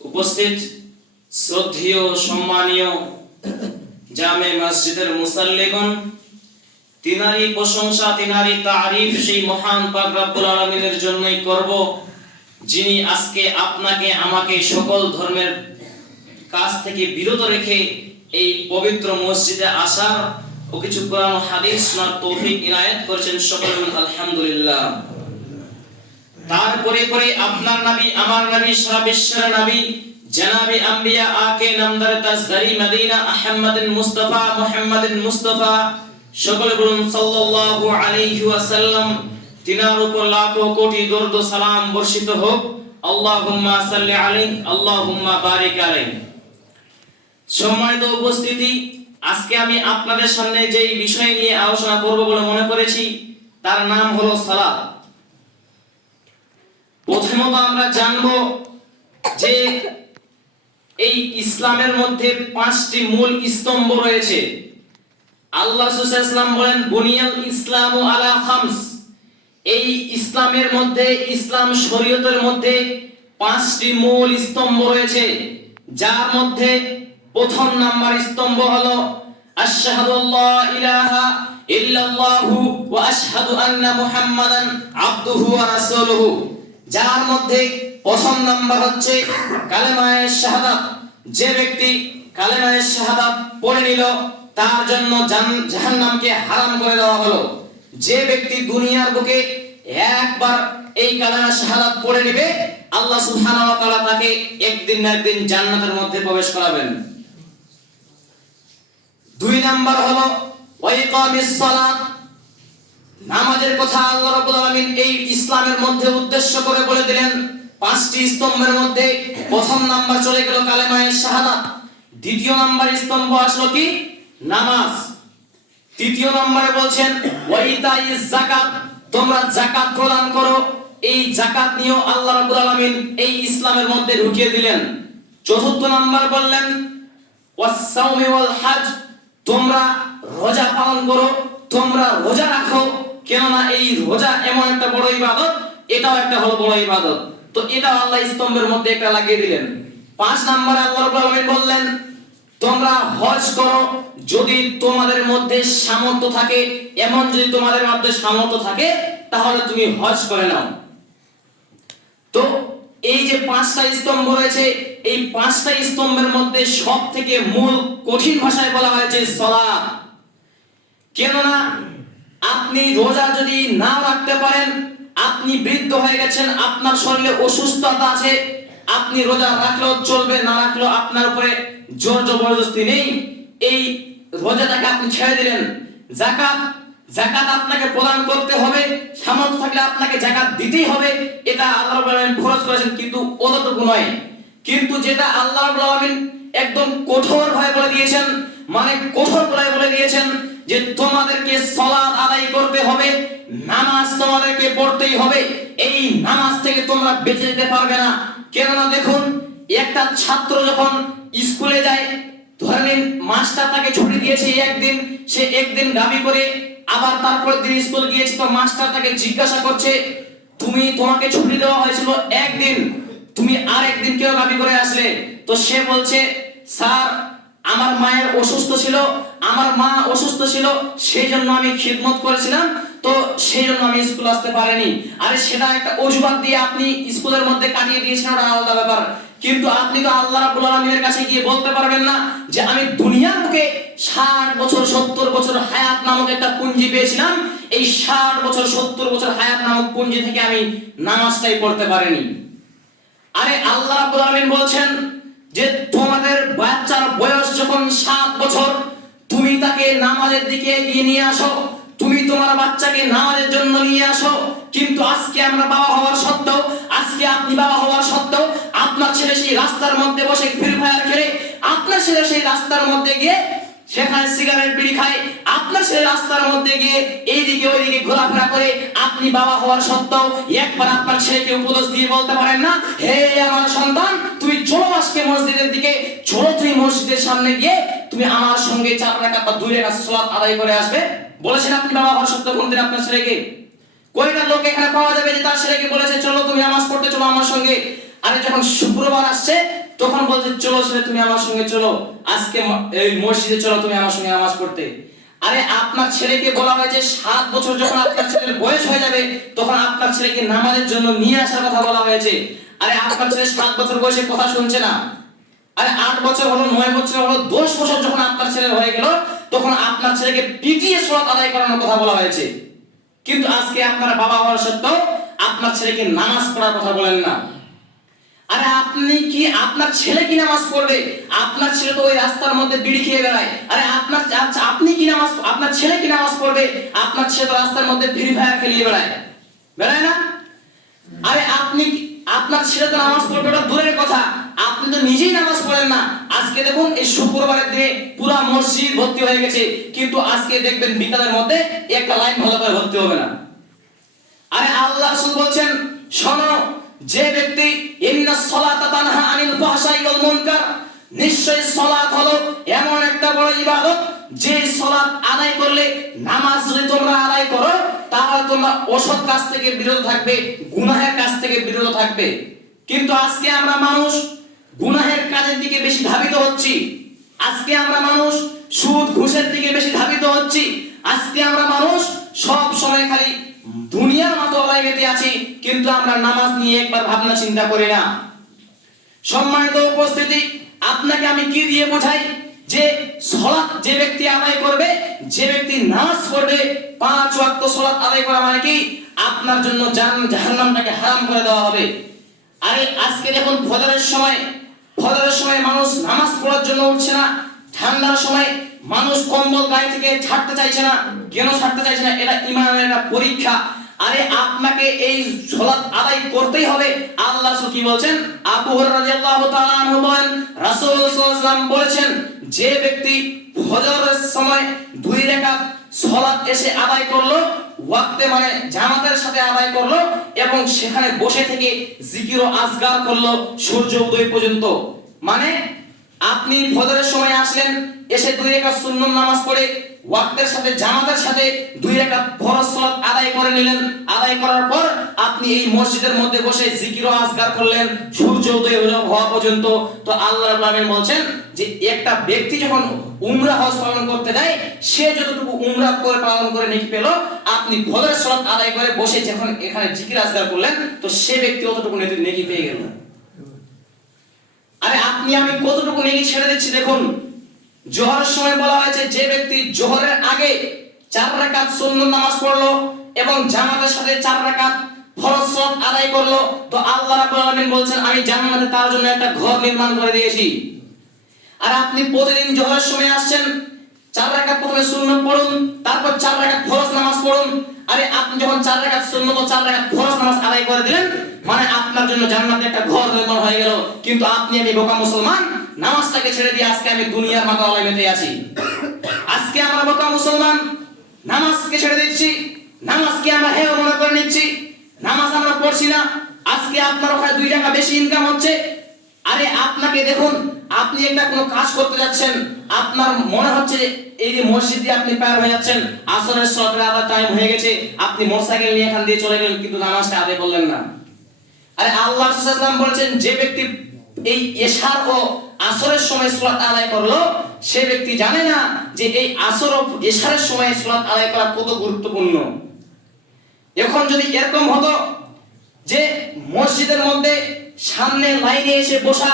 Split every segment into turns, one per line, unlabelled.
উপস্থিত শ্রদ্ধেয়, সম্মানীয় জামে মসজিদের মুসাল্লিগণ তিনারই প্রশংসা, তিনারই তারিফ সেই মহান পাক রব্বুল আলামিনের জন্যই করব, যিনি আজকে আপনাকে, আমাকে সকল ধর্মের কাজ থেকে বিরত রেখে এই পবিত্র মসজিদে আসার ও কিছু কোরআন হাদিস শোনার তৌফিক ইনায়েত করেছেন সকলে আলহামদুলিল্লাহ। তারপরে পরে আপনার নবী, আমার নবী, সারা বিশ্বের নবী, জনাবি আম্বিয়া আকে নামদার তাজদারি মদিনা আহমদিন মুস্তাফা, মুহাম্মাদিন মুস্তাফা, সকলে বলুন সাল্লাল্লাহু আলাইহি ওয়াসাল্লাম, তিনার উপর লাখো কোটি দরুদ সালাম বর্ষিত হোক। আল্লাহুম্মা সাল্লি আলাইহি, আল্লাহুম্মা বারিক আলাইহি। সম্মানিত উপস্থিতি, আজকে আমি আপনাদের সামনে যেই বিষয় নিয়ে আলোচনা করব বলে মনে করেছি, তার নাম হলো সালাত। প্রথমত আমরা জানব যে এই ইসলামের মধ্যে পাঁচটি মূল স্তম্ভ রয়েছে। আল্লাহ ইসলাম বলেন, বুনিয়াল ইসলাম ও আলা খামস। এই ইসলামের মধ্যে, ইসলাম শরীয়তের মধ্যে পাঁচটি মূল স্তম্ভ রয়েছে। যার মধ্যে প্রথম নাম্বার স্তম্ভ হলো, আশহাদু ইলাহা ইল্লাল্লাহু ওয়া আশহাদু আন্না মুহাম্মাদান আবদুহু ওয়া রাসূলুহু। যার মধ্যে প্রথম নাম্বার হচ্ছে কালেমায়ে শাহাদাত। যে ব্যক্তি কালেমায়ে শাহাদাত পড়ে নিল, তার জন্য জাহান্নামকে হারাম করে দেওয়া হলো। যে ব্যক্তি দুনিয়ার বুকে একবার এই কালেমা শাহাদাত পড়ে নেবে, আল্লাহ সুবহানাহু ওয়া তাআলা তাকে একদিন না একদিন জান্নাতের মধ্যে প্রবেশ করাবেন। দুই নাম্বার হলো, ওয়াইকামিস সালাত। নামাজের কথা আল্লাহ রাব্বুল আলামিন এই ইসলামের মধ্যে উদ্দেশ্য করে বলে দিলেন। পাঁচটি স্তম্ভের মধ্যে প্রথম নাম্বার চলে গেল কালেমায়ে শাহাদাত। দ্বিতীয় নাম্বার স্তম্ভ আসলো কি? নামাজ। তৃতীয় নম্বরে বলছেন ওয়াইতাইজ যাকাত। তোমরা যাকাত প্রদান করো। এই যাকাত নিয়েও আল্লাহ রাব্বুল আলামিন এই ইসলামের মধ্যে ঢুকিয়ে দিলেন। চতুর্থ নাম্বার বললেন ওয়াসাউমি ওয়াল হজ তোমরা রোজা পালন করো, তোমরা রোজা রাখো। কেননা এই রোজা এমন একটা বড় ইবাদত, এটাও একটা হলো বড় ইবাদত। তো এটা আল্লাহ স্তম্ভের মধ্যে একটা লাগিয়ে দিলেন। পাঁচ নম্বরে আল্লাহ রাব্বুল আলামিন বললেন, তোমরা হজ করো যদি তোমাদের মধ্যে সামর্থ্য থাকে, এমন যদি তোমাদের মধ্যে সামর্থ্য থাকে, তাহলে তুমি হজ করে নাও। তো এই যে পাঁচটা স্তম্ভ রয়েছে, এই পাঁচটা স্তম্ভের মধ্যে সব থেকে মূল কঠিন ভাষায় বলা হয়েছে সলাৎ কেননা আপনি রোজা যদি না রাখতে পারেন, আপনি বৃদ্ধ হয়ে গেছেন, আপনার শরীরে অসুস্থতা আছে, আপনি রোজা রাখলেও চলবে, না রাখলেও আপনার উপরে জোর জবরদস্তি নেই। এই রোজাটাকে আপনি ছেড়ে দিলেন। জাকাত জাকাত আপনাকে প্রদান করতে হবে, সামর্থ্য থাকলে আপনাকে জাকাত দিতেই হবে, এটা আল্লাহ রাব্বুল আলামিন ফরজ করেছেন, কিন্তু অতটুকু নয়। কিন্তু যেটা আল্লাহ রাব্বুল আলামিন একদম কঠোর ভাবে বলে দিয়েছেন মানে কঠোর ভাবে বলে দিয়েছেন যে তোমাদেরকে সালাত আদায় করতে হবে, নামাজ তোমাদেরকে পড়তেই হবে। এই নামাজ থেকে তোমরা বেঁচে যেতে পারবে না। কেননা দেখুন, একটা ছাত্র যখন স্কুলে যায়, ধরে নিন মাস্টার তাকে ছুটি দিয়েছে একদিন, সে একদিন দাবি করে আবার তারপর দিন স্কুল গিয়েছে, তো মাস্টার তাকে জিজ্ঞাসা করছে, তুমি তোমাকে ছুটি দেওয়া হয়েছিল একদিন, তুমি আর একদিন কেউ দাবি করে আসলে? তো সে বলছে, স্যার, আমার মায়ের অসুস্থ ছিল আমার মা অসুস্থ ছিল সেই জন্য আমি খিদমত করেছিলাম, তো সেই জন্য আমি স্কুল আসতে পারিনি। আরে সেটা একটা অজুহাত দিয়ে আপনি স্কুলের মধ্যে কাটিয়ে দিয়েছেন, ওটা আলাদা ব্যাপার। কিন্তু আপনি তো আল্লাহ রাব্বুল আলামিনের কাছে গিয়ে বলতে পারবেন না যে আমি দুনিয়ার মুখে 60 বছর 70 বছর হায়াত নামক একটা পুঞ্জি পেয়েছিলাম। এই 60 বছর 70 বছর হায়াত নামক পুঞ্জি থেকে আমি নামাজটাই পড়তে পারিনি। আরে আল্লাহ রাব্বুল আলামিন বলছেন যে তোমাদের বাচ্চার বয়স যখন সাত বছর তুমি তাকে নামাজের দিকে এগিয়ে নিয়ে আসো। তুমি তোমার বাচ্চাকে নামাজের জন্য নিয়ে আসো। কিন্তু আজকে আমরা বাবা হওয়ার সত্ত্বেও, আজকে আপনি বাবা হওয়ার সত্ত্বেও, আপনার ছেলে সেই রাস্তার মধ্যে বসে ফ্রি ফায়ার খেলে, আপনার ছেলে সেই রাস্তার মধ্যে গিয়ে সেখানে সিগারেট বিড়ি খায় আপনার ছেলে রাস্তার মধ্যে গিয়ে এইদিকে ওইদিকে ঘোরাফেরা করে আপনি বাবা হওয়ার সত্ত্বেও একবার আপনার ছেলেকে উপদেশ দিয়ে বলতে পারেন না, হে আমার সন্তান, তুমি চলো আজকে মসজিদের দিকে, চলো তুমি মসজিদের সামনে গিয়ে তুমি আমার সঙ্গে চার রাকাত বা দুই রাকাত সালাত আদায় করে আসবে। বলেছেন আপনি বাবা হওয়ার সত্ত্বেও কোনদিন আপনার ছেলেকে? কয়টা লোক এখানে পাওয়া যাবে যে তার ছেলেকে বলেছে, চলো তুমি নামাজ পড়তে, চলো আমার সঙ্গে আরে যখন শুক্রবার আসছে, তখন বলছে, চলো ছেলে, তুমি আমার সঙ্গে চলো। আজকে এই মসজিদে চলো তুমি আমার সঙ্গে নামাজ পড়তে। আরে আপনার ছেলেকে বলা হয়েছে সাত বছর যখন আপনার ছেলের বয়স হয়ে যাবে, তখন আপনার ছেলেকে নামাজের জন্য নিয়ে আসার কথা বলা হয়েছে। আরে আপনার ছেলে সাত বছর বয়সে কথা শুনছে না। আরে আট বছর হলো, নয় বছর হলো, দশ বছর যখন আপনার ছেলে হয়ে গেল, তখন আপনার ছেলেকে পিটিয়ে সলাত আদায় করানোর কথা বলা হয়েছে। কিন্তু আজকে আপনারা বাবা হওয়ার সত্ত্বেও আপনার ছেলেকে নামাজ পড়ার কথা বলেন না। আরে আপনি কি, আপনার ছেলে কি নামাজ পড়বে? আপনার ছেলে তো ওই রাস্তার মধ্যে বিড়ি খেয়ে বেড়ায়। আরে আপনার আচ্ছা আপনি কি নামাজ, আপনার ছেলে কি নামাজ পড়বে? আপনার ছেলে তো রাস্তার মধ্যে ফ্রি ফায়ার খেলিয়ে বেড়ায়। বেড়ায় না? আরে আপনি আপনার ছেলে তো নামাজ পড়বে, ওটা দূরের কথা। আপনি তো নিজেই নামাজ পড়েন না। আজকে দেখুন, এই শুক্রবারের দিনে পুরা মসজিদ ভর্তি হয়ে গেছে। কিন্তু আজকে দেখবেন বিকালের মধ্যে একটা লাইন ভালো করে ভর্তি হবে না। আরে আল্লাহ রাসূল বলছেন, শোনো যে ব্যক্তি, ইন্না সলাতা তানহা আনিল ফাহশাই ওয়াল মুনকার নিশ্চয়ই সালাত হলো এমন একটা বড় ইবাদত, যে সালাত আদায় করলে নামাজ যদি তোমরা আদায় করো, তাহলে তোমরা অসৎ কাজ থেকে বিরত থাকবে, গুনাহের কাজ থেকে বিরত থাকবে। কিন্তু আজকে আমরা মানুষ গুনাহের কাজের দিকে বেশি ধাবিত হচ্ছি। আজকে আমরা মানুষ সুদ, ঘুষের দিকে বেশি ধাবিত হচ্ছি। আজকে আমরা মানুষ সব সময় খালি দুনিয়ার অলায় মেতে আছি, কিন্তু আমরা নামাজ নিয়ে একবার ভাবনা চিন্তা করি না। সম্মানিত উপস্থিতি, আপনাকে আমি কি দিয়ে বোঝাই? যে সলাৎ যে ব্যক্তি আদায় করবে, যে ব্যক্তি নামাজ পড়বে, পাঁচ ওয়াক্ত সলাৎ আদায় করা মানে কি? আপনার জন্য জাহান জাহান্নামটাকে হারাম করে দেওয়া হবে। আরে, আজকে দেখুন ফজরের সময়। ফজরের সময় মানুষ নামাজ পড়ার জন্য উঠছে না। ঠান্ডার সময় মানুষ কম্বল গায়ে থেকে ছাড়তে চাইছে না, কেন ছাড়তে চাইছে না? এটা ইমানের একটা পরীক্ষা। আরে আপনাকে এই সালাত আদায় করতেই হবে। আল্লাহ রাসূল কি বলছেন? আবু হুরায়রা রাদিয়াল্লাহু তাআলা আনহু বলেন, রাসূল সাল্লাল্লাহু আলাইহি ওয়াসাল্লাম বলেছেন, যে ব্যক্তি ফজরের সময় দুই রাকাত সালাত এসে আদায় করল, ওয়াক্তে মানে জামাতের সাথে আদায় করল এবং সেখানে বসে থেকে জিকির ও আজগার করল সূর্য উদয় পর্যন্ত। মানে আপনি ফজরের সময় আসলেন, এসে দুই রাকাত সুন্নত নামাজ পড়ে ওয়াক্তের সাথে, জামাতের সাথে দুই রাকাত ফরজ সালাত আদায় করে নিলেন। আদায় করার পর আপনি এই মসজিদের মধ্যে বসে জিকির ও আজগার করলেন। সূর্য উদয় হওয়া পর্যন্ত। তো আল্লাহ রাব্বুল বলছেন যে, একটা ব্যক্তি যখন উমরা হজ পালন করতে যায়, সে যতটুকু উমরা করে পালন করে নেকি পেল, আপনি ফজরের সালাত আদায় করে বসে যখন এখানে জিকির আজগার করলেন, তো সে ব্যক্তি অতটুকু নেকি পেয়ে গেল। আরে আপনি, আমি কতটুকু নেকি ছেড়ে দিচ্ছি দেখুন। জোহরের সময় বলা হয়েছে, যে ব্যক্তি জোহরের আগে চার রাকাত সুন্নত নামাজ পড়ল এবং জামাতের সাথে চার রাকাত ফরজ আদায় করল, তো আল্লাহ রাব্বুল আলামিন বলছেন, আমি জান্নাতে তার জন্য একটা ঘর নির্মাণ করে দিয়েছি। আর আপনি প্রতিদিন জোহরের সময় আসছেন, চার রাকাত প্রথমে সুন্নত পড়ুন, তারপর চার রাকাত ফরজ নামাজ পড়ুন। আরে, আপনি যখন চার রাকাত সুন্নত চার রাকাত ফরজ নামাজ আদায় করে দিলেন মানে আপনার জন্য জান্নাতে একটা ঘর নির্মাণ হয়ে গেল। কিন্তু আপনি আমি বোকা মুসলমান নামাজটাকে ছেড়ে দিয়ে আজকে আমি দুনিয়ার অলাই মেতে আছি। আজকে আমরা বোকা মুসলমান, নামাজকে ছেড়ে দিচ্ছি, নামাজকে আমরা হেয় মনে করে নিচ্ছি, নামাজ আমরা পড়ছি না, আজকে আপনার ওখানে দুই টাকা বেশি ইনকাম হচ্ছে। আরে আপনাকে দেখুন, আপনি একটা কোনো কাজ করতে যাচ্ছেন, আপনার মনে হচ্ছে এই যে মসজিদ দিয়ে আপনি পার হয়ে যাচ্ছেন, আসরের সকালে আবার টাইম হয়ে গেছে, আপনি মোটরসাইকেল নিয়ে এখান দিয়ে চলে গেলেন, কিন্তু নামাজটা আদায় বললেন না। আরে আল্লাহ বলেছেন, যে ব্যক্তি এই এশার ও আসরের সময় সালাত আদায় করল, সে ব্যক্তি জানে না যে এই আসর ও এশারের সময় সালাত আদায় করা কত গুরুত্বপূর্ণ। এখন যদি এরকম হতো যে মসজিদের মধ্যে সামনে লাইনে এসে বসা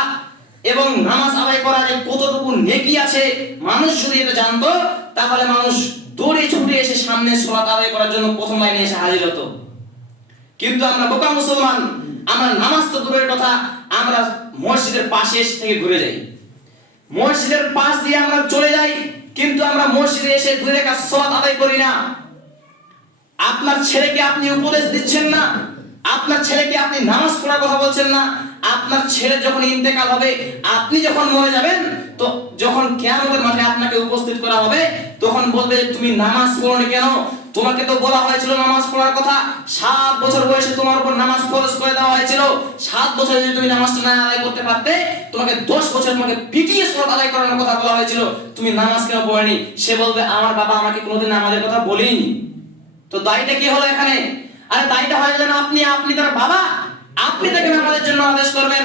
এবং নামাজ আদায় করা যে কতটুকু নেকি আছে, মানুষ যদি এটা জানতো, তাহলে মানুষ দৌড়ে ছুটে এসে সামনে সালাত আদায় করার জন্য প্রথম লাইনে এসে হাজির হতো। কিন্তু আমরা বোকা মুসলমান, আমরা নামাজ তো দূরের কথা, আমরা মসজিদের পাশে এসে থেকে ঘুরে যাই। মসজিদের পাশ দিয়ে আমরা চলে যাই, কিন্তু আমরা মসজিদে এসে দুই রেখা সালাত আদায় করি না। আপনার ছেলেকে আপনি উপদেশ দিচ্ছেন না, আপনার ছেলেকে আপনি নামাজ পড়ার কথা বলছেন না, আপনার ছেলে যখন ইন্তেকাল হবে, আপনি যখন মরে যাবেন, তো যখন কিয়ামতের মাঠে আপনাকে উপস্থিত করা হবে, তখন বলবে, তুমি নামাজ পড়োনি কেন? তোমাকে তো বলা হয়েছিল নামাজ পড়ার কথা। সাত বছর বয়সে তোমার উপর নামাজ ফরজ করে দেওয়া হয়েছিল। সাত বছরে যদি তুমি নামাজটা না আদায় করতে পারতে, তোমাকে দশ বছর তোমাকে পিটিয়ে সব আদায় করানোর কথা বলা হয়েছিল। তুমি নামাজ কেন পড়েনি? সে বলবে, আমার বাবা আমাকে কোনোদিন নামাজের কথা বলেনি তো দায়টা কি হলো এখানে? আরে দায়টা হয় যেন আপনি আপনি তার বাবা। আপনি তাকে নামাজের জন্য আদেশ করবেন।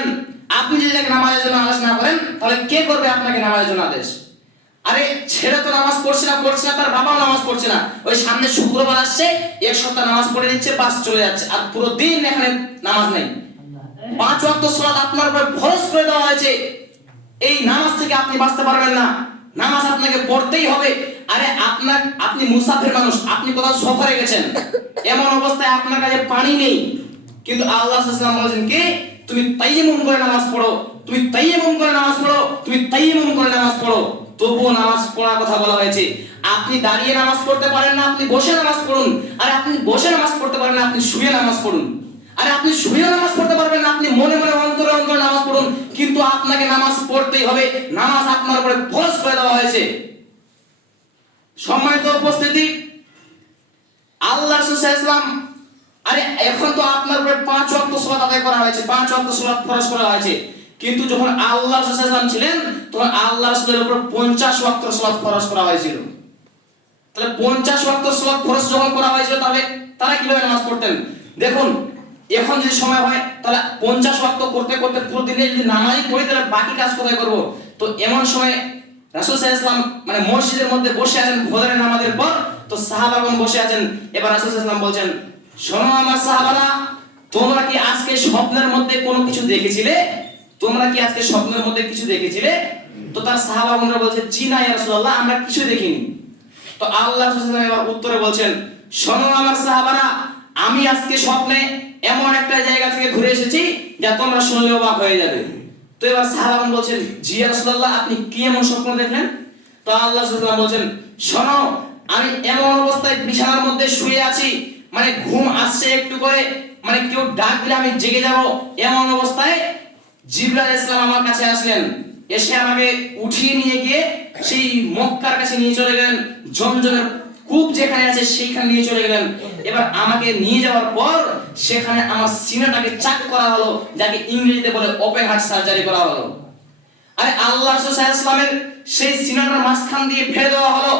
আপনি যদি তাকে নামাজের জন্য আদেশ না করেন, তাহলে কে করবে আপনাকে নামাজের জন্য আদেশ? আরে ছেলে তো নামাজ পড়ছে না পড়ছে না, তার বাবাও নামাজ পড়ছে না। ওই সামনে শুক্রবার আসছে, এক সপ্তাহ নামাজ পড়ে নিচ্ছে পাঁচ চলে যাচ্ছে। আর পুরো দিন এখানে নামাজ নেই। পাঁচ ওয়াক্ত সালাত আপনার উপর ফরজ করে দেওয়া হয়েছে। এই নামাজ থেকে আপনি বাঁচতে পারবেন না। নামাজ আপনাকে পড়তেই হবে। আরে আপনার, আপনি মুসাফির মানুষ, আপনি কোথাও সফরে গেছেন। এমন অবস্থায় আপনার কাছে পানি নেই। কিন্তু আল্লাহ বলেছেন কি? তুমি তাইয়্যিমুম করে নামাজ পড়ো। তুমি তাইয়্যিমুম করে নামাজ পড়ো। তুমি তাইয়্যিমুম করে নামাজ পড়ো। তবুও নামাজ পড়ার কথা বলা হয়েছে। আপনি দাঁড়িয়ে নামাজ পড়তে পারেন না, আপনি বসে নামাজ পড়ুন। আর আপনি বসে নামাজ পড়তে পারেন না, আপনি শুয়ে নামাজ পড়ুন। আরে আপনি শুয়ে নামাজ পড়তে পারবেন না, আপনি মনে মনে অন্তরে অন্তরে নামাজ পড়ুন। কিন্তু আপনাকে নামাজ পড়তেই হবে। নামাজ আপনার উপরে ফরজ করে দেওয়া হয়েছে। সম্মানিত উপস্থিতি, আল্লাহ ইসলাম আরে এখন তো আপনার উপরে পাঁচ ওয়াক্ত সালাত আদায় করা হয়েছে, পাঁচ ওয়াক্ত সালাত ফরজ করা হয়েছে। কিন্তু যখন আল্লাহ রাসূল ইসলাম ছিলেন, তখন আল্লাহ রাসূলের উপর 50 ওয়াক্ত সালাত ফরজ করা হয়েছিল। তাহলে 50 ওয়াক্ত সালাত ফরজ যখন করা হয়েছিল, তাহলে তারা কীভাবে নামাজ পড়তেন? দেখুন, এখন যদি সময় হয়, তাহলে 50 ওয়াক্ত করতে করতে পুরো দিনে যদি নামাজই পড়ি, তাহলে বাকি কাজ কোথায় করব? তো এমন সময় রাসূল সাল্লাল্লাহু মানে মসজিদের মধ্যে বসে আছেন ফজরের নামাজের পর, তো সাহাবাগণ বসে আছেন। এবার রাসূল সাল্লাল্লাহু বলছেন, শোনো আমার সাহাবারা, তোমরা কি আজকে স্বপ্নের মধ্যে কোনো কিছু দেখেছিলে? তোমরা কি আজকে স্বপ্নের মধ্যে কিছু দেখেছিলে? তো তার সাহাবাগণরা বলছে, জি না, ইয়া রাসূলুল্লাহ, আমরা কিছু দেখিনি। তো আল্লাহ রাসূল এবার উত্তরে বলছেন, শোনো আমার সাহাবারা, আমি আজকে স্বপ্নে এমন একটা জায়গা থেকে ঘুরে এসেছি যা তোমরা শুনলে অবাক হয়ে যাবে। তো এবার সাহাবাগণ বলছেন, জি ইয়া রাসূলুল্লাহ, আপনি কি এমন স্বপ্ন দেখলেন? তো আল্লাহ রাসূল বলছেন, শোনো, আমি এমন অবস্থায় বিছানার মধ্যে শুয়ে আছি মানে ঘুম আসছে একটু করে মানে কেউ ডাক দিলে আমি জেগে যাব, এমন অবস্থায় জিবরাইল ইসলাম আমার কাছে আসলেন। এসে আমাকে উঠিয়ে নিয়ে গিয়ে সেই মক্কার কাছে নিয়ে চলে গেলেন। জমজমের কূপ যেখানে আছে সেইখানে নিয়ে চলে গেলেন। এবার আমাকে নিয়ে যাওয়ার পর সেখানে আমার সিনাটাকে চাক করা হলো, যাকে ইংরেজিতে বলে ওপেন হার্ট সার্জারি করা হলো। আরে আল্লাহ ইসলামের সেই সিনাটার মাঝখান দিয়ে ফেলে দেওয়া হলো।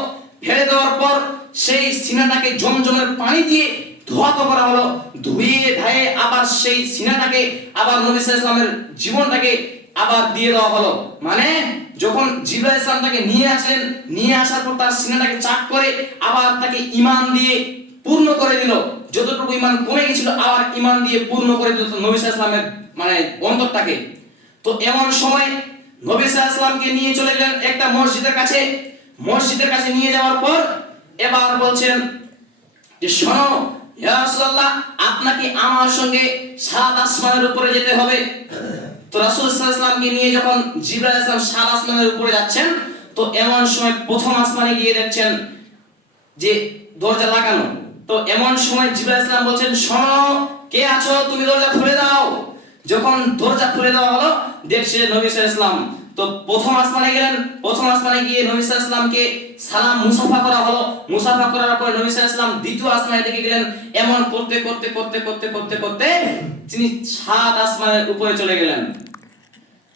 ফেলে দেওয়ার পর সেই সিনাটাকে জমজমের পানি দিয়ে ধোয়াতো করা হলো। ধুয়ে ধায়ে আবার সেই সিনাটাকে, আবার নবী ইসলামের জীবনটাকে আবার দিয়ে দেওয়া হলো। মানে যখন জিবরাইল ইসলাম তাকে নিয়ে আসলেন, নিয়ে আসার পর তার সিনাটাকে চাক করে আবার তাকে ঈমান দিয়ে পূর্ণ করে দিল। যতটুকু ঈমান কমে গেছিল, আবার ঈমান দিয়ে পূর্ণ করে দিল নবী ইসলামের মানে অন্তরটাকে। তো এমন সময় নবী সাল্লামকে নিয়ে চলে গেলেন একটা মসজিদের কাছে। মসজিদের কাছে নিয়ে যাওয়ার পর এবার বলছেন যে, শোনো রাসূলুল্লাহ, আপনাকে আমার সঙ্গে সাত আসমানের উপরে যেতে হবে। তো রাসূল সাল্লাল্লাহু নিয়ে যখন জিবরাইল ইসলাম সাত আসমানের উপরে যাচ্ছেন, তো এমন সময় প্রথম আসমানে গিয়ে দেখছেন যে দরজা লাগানো। তো এমন সময় জিবরাইল ইসলাম বলছেন, শোনো, কে আছো? তুমি দরজা খুলে দাও। যখন দরজা খুলে দেওয়া হলো দেখছে নবী ইসলাম তো প্রথম আসমানে গেলেন, প্রথম আসমানে গিয়ে নবী ইসলামকে সালাম মুসাফা করা হলো। মুসাফা করার পর নবী ইসলাম দ্বিতীয় আসমানে দিকে গেলেন, এমন করতে করতে করতে করতে করতে করতে তিনি সাত আসমানের উপরে চলে গেলেন।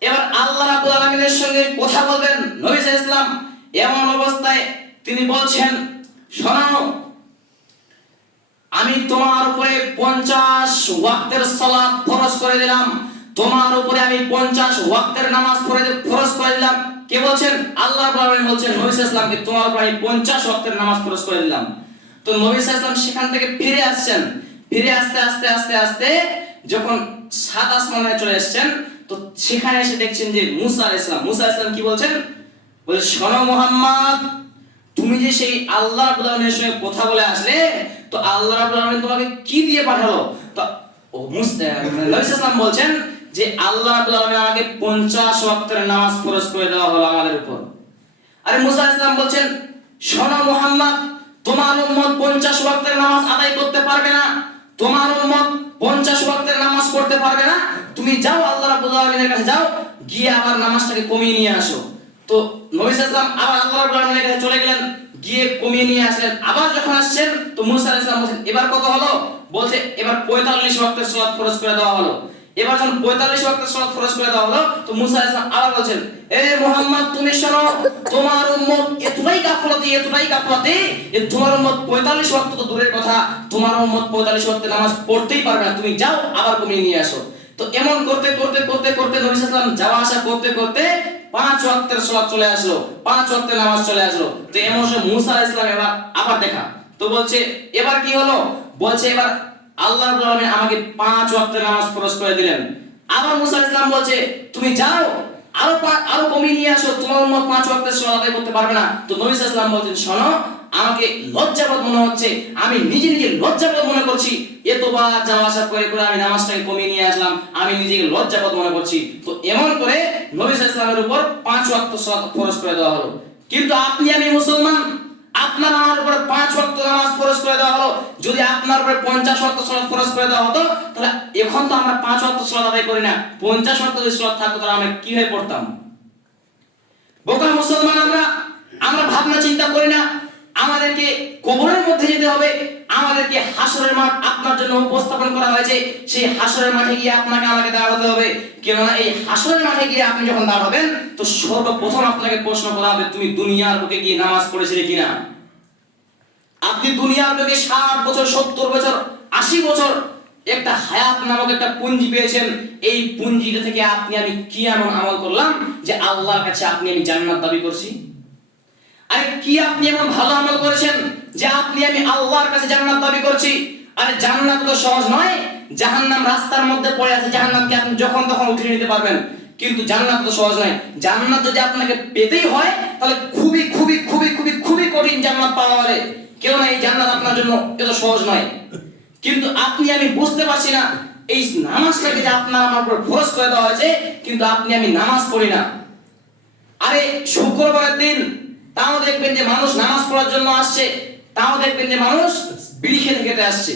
এবার আল্লাহ রাব্বুল আলামিনের সঙ্গে কথা বলবেন নবী ইসলাম এমন অবস্থায় তিনি বলছেন, শোনো আমি তোমার উপরে পঞ্চাশ ওয়াক্তের সালাত ফরজ করে দিলাম। তোমার উপরে আমি পঞ্চাশ ওয়াক্তের নামাজ পড়ে ফরজ করে দিলাম। কে বলছেন? আল্লাহ আলামিন বলছেন, নবী ইসলামকে তোমার উপরে আমি পঞ্চাশ ওয়াক্তের নামাজ ফরজ করে দিলাম। তো নবী ইসলাম সেখান থেকে ফিরে আসছেন। ফিরে আসতে আসতে আসতে আসতে যখন সাত আসমানে চলে এসেছেন, তো সেখানে এসে দেখছেন যে মুসা আলাইহিস সালাম মুসা আলাইহিস সালাম কি বলছেন? বলে, শোনো মুহাম্মদ তুমি যে সেই আল্লাহ রাব্বুল আলামিনের সঙ্গে কথা বলে আসলে, তো আল্লাহ রাব্বুল আলামিন তোমাকে কি দিয়ে পাঠালো? তো মুসা নবী সাল্লাম বলছেন যে আল্লাহ রাব্বুল আলামিন আমাকে 50 ওয়াক্তের নামাজ ফরজ করে দেওয়া হলো আমাদের উপর। আরে মুসা আলাইহিস সালাম বলছেন, শোনো মুহাম্মদ, তোমার উম্মত 50 ওয়াক্তের নামাজ আদায় করতে পারবে না। তোমার উম্মত 50 ওয়াক্তের নামাজ পড়তে পারবে না। তুমি যাও আল্লাহ রাব্বুল আলামিনের কাছে যাও, গিয়ে আবার নামাজটাকে কমিয়ে নিয়ে আসো। তো নবী সাল্লাম আবার আল্লাহ রাব্বুল আলামিনের কাছে চলে গেলেন, গিয়ে কমিয়ে নিয়ে আসলেন। আবার যখন আসছেন, তো মুসা আলাইহিস বলছেন, এবার কত হলো? বলছে, এবার 45 ওয়াক্তের সালাত ফরজ করে দেওয়া হলো। এবার যখন পঁয়তাল্লিশ করে দেওয়া হলো, তো মুসা আবার বলছেন, এ তুমি শোনো, তোমার উম্মত এতটাই এতটাই যে তোমার উম্মত পঁয়তাল্লিশ তো দূরের কথা, তোমার উম্মত পঁয়তাল্লিশ নামাজ পড়তেই পারবে না, তুমি যাও, আবার কমিয়ে নিয়ে আসো। তো এমন করতে করতে করতে করতে নবী সাল্লাম যাওয়া আসা করতে করতে পাঁচ ওয়াক্তের সালাত চলে আসলো, পাঁচ ওয়াক্তের নামাজ চলে আসলো। তো এমন সময় মুসা আলাইহিস সালাম এবার আবার দেখা। তো বলছে, এবার কি হলো? বলছে এবার আল্লাহ রাব্বুল আলামিন আমাকে পাঁচ ওয়াক্তের নামাজ ফরজ করে দিলেন। আবার মুসা আলাইহিস সালাম বলছে, তুমি যাও, আরও আরও কমিয়ে নিয়ে আসো। তোমার উম্মত পাঁচ ওয়াক্তের সালাত আদায় করতে পারবে না। তো নবী সাল্লাল্লাহু আলাইহি ওয়াসাল্লাম বলছেন, শোনো আমাকে লজ্জাবোধ মনে হচ্ছে, আমি নিজে নিজে লজ্জাবোধ মনে করছি। এতবার যাওয়া আসা করে করে আমি নামাজটাকে কমিয়ে নিয়ে আসলাম, আমি নিজেকে লজ্জাবোধ মনে করছি। তো এমন করে নবী ওয়াসাল্লামের উপর পাঁচ ওয়াক্ত সালাত ফরজ করে দেওয়া হলো। কিন্তু আপনি আমি মুসলমান, আপনার আমার উপরে পাঁচ ওয়াক্ত নামাজ ফরজ করে দেওয়া হলো। যদি আপনার উপরে পঞ্চাশ ওয়াক্ত সালাত ফরজ করে দেওয়া হতো, তাহলে এখন তো আমরা পাঁচ ওয়াক্ত সালাত আদায় করি না। পঞ্চাশ ওয়াক্ত যদি সালাত থাকতো, তাহলে আমরা কীভাবে পড়তাম? বোকা মুসলমান আমরা আমরা ভাবনা চিন্তা করি না। আমাদেরকে কবরের মধ্যে যেতে হবে। আমাদেরকে হাসরের মাঠ আপনার জন্য উপস্থাপন করা হয়েছে। সেই হাসরের মাঠে গিয়ে আপনাকে আমাকে দাঁড়াতে হবে। কেননা এই হাসরের মাঠে গিয়ে আপনি যখন দাঁড়াবেন তো সর্বপ্রথম আপনাকে প্রশ্ন করা হবে, তুমি দুনিয়ার বুকে গিয়ে নামাজ পড়েছিলে কিনা? আপনি দুনিয়ার বুকে ষাট বছর, সত্তর বছর, আশি বছর একটা হায়াত নামক একটা পুঞ্জি পেয়েছেন। এই পুঞ্জিটা থেকে আপনি আমি কি এমন আমল করলাম যে আল্লাহর কাছে আপনি আমি জান্নাত দাবি করছি? আরে কি আপনি এমন ভালো আমল করেছেন যে আপনি আমি আল্লাহর কাছে জান্নাত দাবি করছি? আরে জান্নাত তো সহজ নয়, জাহান্নাম রাস্তার মধ্যে পড়ে আছে, জাহান্নামকে আপনি যখন তখন উঠিয়ে নিতে পারবেন। কিন্তু জান্নাত তো সহজ নয়। জান্নাত যদি আপনাকে পেতেই হয়, তাহলে খুবই খুবই খুবই খুবই খুবই কঠিন জান্নাত পাওয়া যাবে। কেউ না এই জান্নাত আপনার জন্য এত সহজ নয়। কিন্তু আপনি আমি বুঝতে পারছি না, এই নামাজটাকে যে আপনার আমার উপর ফরজ করে দেওয়া হয়েছে, কিন্তু আপনি আমি নামাজ পড়ি না। আরে শুক্রবারের দিন তাও দেখবেন যে মানুষ নামাজ পড়ার জন্য আসছে, তাও দেখবেন যে মানুষ বিড়ি খেতে খেতে আসছে।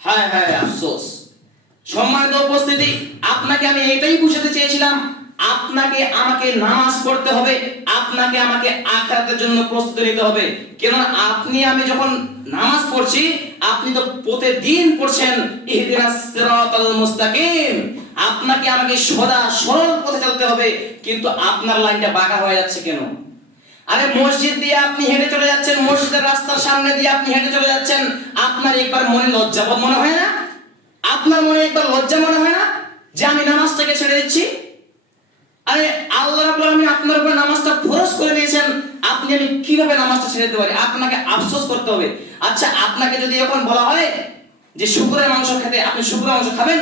হায় হায়, আফসোস। সম্মানিত উপস্থিতি, আপনাকে আমি এটাই বুঝাতে চেয়েছিলাম আপনাকে আমাকে নামাজ পড়তে হবে, আপনাকে আমাকে আখরাতের জন্য প্রস্তুতি নিতে হবে। কেননা আপনি, আমি যখন নামাজ পড়ছি, আপনি তো প্রতিদিন পড়ছেন ইহদিনাস সিরাতাল মুস্তাকিম। আপনাকে আমাকে সদা সরল পথে চলতে হবে, কিন্তু আপনার লাইনটা বাঁকা হয়ে যাচ্ছে কেন? আরে মসজিদ দিয়ে আপনি হেঁটে চলে যাচ্ছেন, মসজিদের রাস্তার সামনে দিয়ে আপনি হেঁটে চলে যাচ্ছেন, আপনার একবার মনে লজ্জাবোধ মনে হয় না? আপনার মনে একবার লজ্জা মনে হয় না যে আমি নামাজটাকে ছেড়ে দিচ্ছি? আরে আল্লাহ রাব্বুল আলামিন আপনার উপর নামাজটা ফরজ করে দিয়েছেন। আপনি আমি কীভাবে নামাজটা ছেড়ে দিতে পারি? আপনাকে আফসোস করতে হবে। আচ্ছা আপনাকে যদি এখন বলা হয় যে শুকরের মাংস খেতে আপনি শুকরের মাংস খাবেন?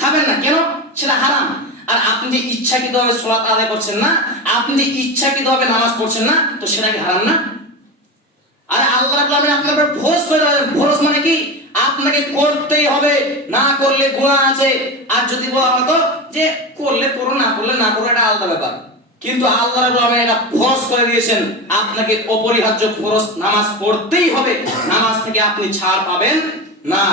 খাবেন না। কেন? সেটা হারাম। আর আপনি যে ইচ্ছাকৃতভাবে সালাত আদায় করছেন না, আপনি যে ইচ্ছাকৃতভাবে নামাজ পড়ছেন না, তো সেটা কি হারাম না? আরে আল্লাহ রাব্বুল আলামিন আপনার উপর ফরজ করে ফরজ মানে কি? আপনাকে করতেই হবে, না করলে গুনাহ আছে। আর যদি বলা হতো যে করলে করো না করলে না করো এটা আলাদা ব্যাপার কিন্তু আল্লাহ রাব্বুল আলামিন এটা ফরজ করে দিয়েছেন আপনাকে অপরিহার্য ফরজ নামাজ পড়তেই হবে নামাজ থেকে আপনি ছাড় পাবেন না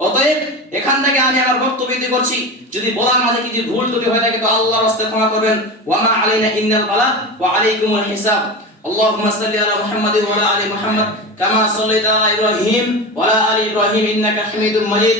অতএব এখান থেকে আমি আমার বক্তব্য দিতে করছি যদি বলার মাঝে কিছু ভুল ত্রুটি হয়ে থাকে তো আল্লাহর রাস্তায় ক্ষমা করবেন ওয়া মা আলাইনা ইন্নাল বালাগ ওয়া আলাইকুমুল হিসাব اللهم صل على محمد وعلى ال محمد كما صليت على ابراهيم وعلى ال ابراهيم انك حميد مجيد